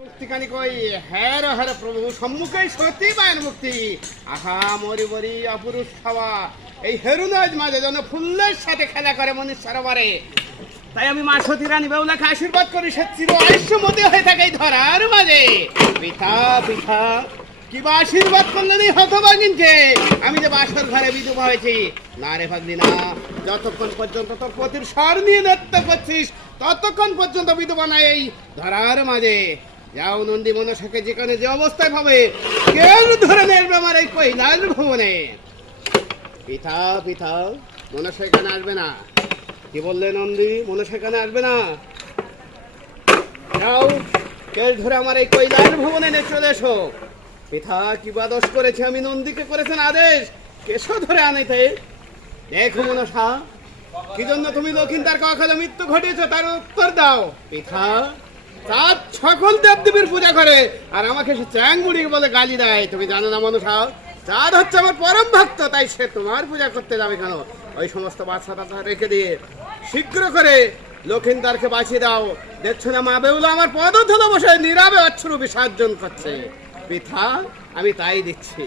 মুক্তিখানি কই হ্যার হ্যার প্রভু সম্মুখে সতী পায়ের মুক্তি আহা মরি মরি অপুরুষ খাওয়া এই হেরুনাজ মাঝে যেন ফুল্লের সাথে খেলা করে মনীষ সরোবরে। তাই আমি মা সতী রানী বেউলাকে আশীর্বাদ করি সে চির আয়ুষ্যমতী হয়ে থাকে এই ধরার মাঝে। পিতা পিতা কিবা আশীর্বাদ করলেনই হতভাগিনকে আমি যে বাসর ঘরে বিধবা হয়েছি। না রে ভাগ্নি না, যতক্ষণ পর্যন্ত তোর পতির স্বর নিয়ে নৃত্য করছিস ততক্ষণ পর্যন্ত বিধবা নাই এই ধরার মাঝে। যাও নন্দী মনসাকে যেখানে যে অবস্থায় পাবে কেউ ধরে নেবে আমার এই কৈলাস ভবনে। পিতা পিতা মনসা এখানে আসবে না। কি বললে নন্দী? মনসা এখানে আসবে না। যাও কেউ ধরে আমার এই কৈলাস ভবনে নিয়ে চলে এসো। পিতা কিবা দোষ করেছে আমি নন্দীকে করেছেন আদেশ কেশো ধরে আনাইতে। দেখো মনসা কি জন্য তুমি লক্ষিন্দার কাকালে মৃত্যু ঘটিয়েছো তার উত্তর দাও। পিতা চাঁদ সকল দেবদেবীর পূজা করে আর আমাকে সে চ্যাংমুড়ি বলে গালি দেয়। তুমি জানো না মনসা চাঁদ হচ্ছে আমার পরম ভক্ত, তাই সে তোমার পূজা করতে যাবে কেন? ওই সমস্ত বাচ্চা টাচ্চা রেখে দিয়ে শীঘ্র করে লক্ষিন্দারকে বাঁচিয়ে দাও। দেখছো না মা বেউলা আমার পদধূলো বসে নীরবে অশ্রু বিসর্জন করছে। পিতা আমি তাই দিচ্ছি।